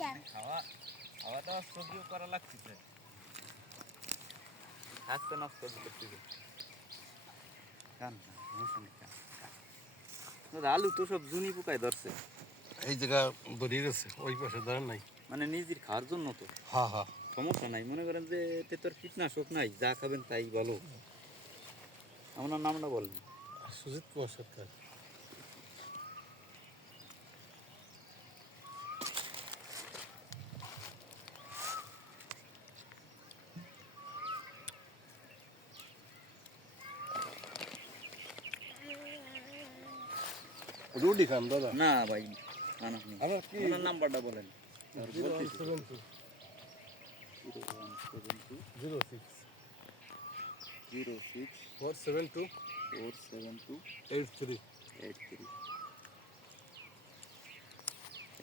খাওয়া খাওয়া দাওয়া সবজিও করা লাগতেছে, খাচ্ছে না সবজি করতেছে। আলু তো সব জুনি পোকায় ধরছে, এই জায়গা বেরিয়ে গেছে, ওই পাশে ধরেন নাই। মানে নিজের খাওয়ার জন্য তো হ্যাঁ হ্যাঁ, সমস্যা নাই, মনে করেন যে এতে তোর কীটনাশক নাই, যা খাবেন তাই ভালো। আপনার নামটা বলেন। সুজিত কুমার সরকার। রুটি খান দাদা? না ভাই, আনা নেই। আমার কি আপনার নাম্বারটা বলেন। 0172 06 06 472 472 83। 83।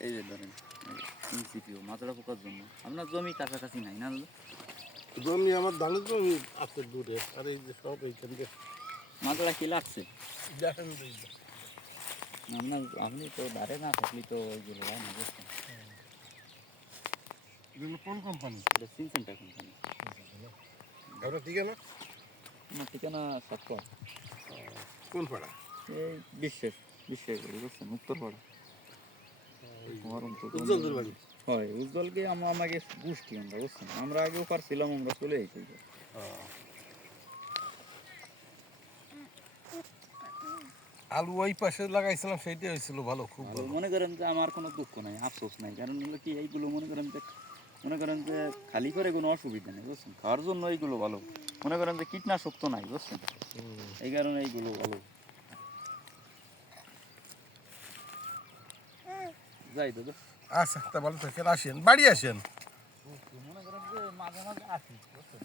এই যে ধরেন ইনসিপিও মাজরা পোকার জন্য। আপনার জমি কাছাকাছি নাই না দাদা? জমি আমার ধানের জমি আছে দূরে, আর এই যে সব এইখান থেকে মাজরা কি লাগছে? দেখেন আপনার আপনি তো ধারে না থাকলে তো ওইগুলো হয় না, বুঝছেন? এগুলো কোন কোম্পানি? এটা সিনসেন্টা কোম্পানি। আপনার ঠিকানা? আমার ঠিকানা সাতকর, কোন পাড়া? এই বিশ্বের বুঝছেন, উত্তরপাড়া। উজ্জ্বলদের বাড়ি। হয় উজ্জ্বলকে আমাকে গোষ্ঠী আমরা, বুঝছেন, আমরা আগেও পারছিলাম, আমরা চলে এসেছি। আলু ওই পাশে লাগাইছিলাম, সেইটাই হয়েছিল ভালো, খুব ভালো। মনে করেন যে আমার কোনো দুঃখ নাই, আফসোস নাই, কারণ হলো কি এইগুলো মনে করেন যে খালি করে কোনো অসুবিধা নেই, বুঝছেন, খাওয়ার জন্য এইগুলো ভালো। মনে করেন যে কীটনাশক তো নাই, বুঝছেন, এই কারণে এইগুলো ভালো। যাই দাদা। আচ্ছা, তা ভালো থাকেন, আসেন বাড়ি আসেন। মনে করেন যে মাঝে মাঝে আসি, বুঝছেন।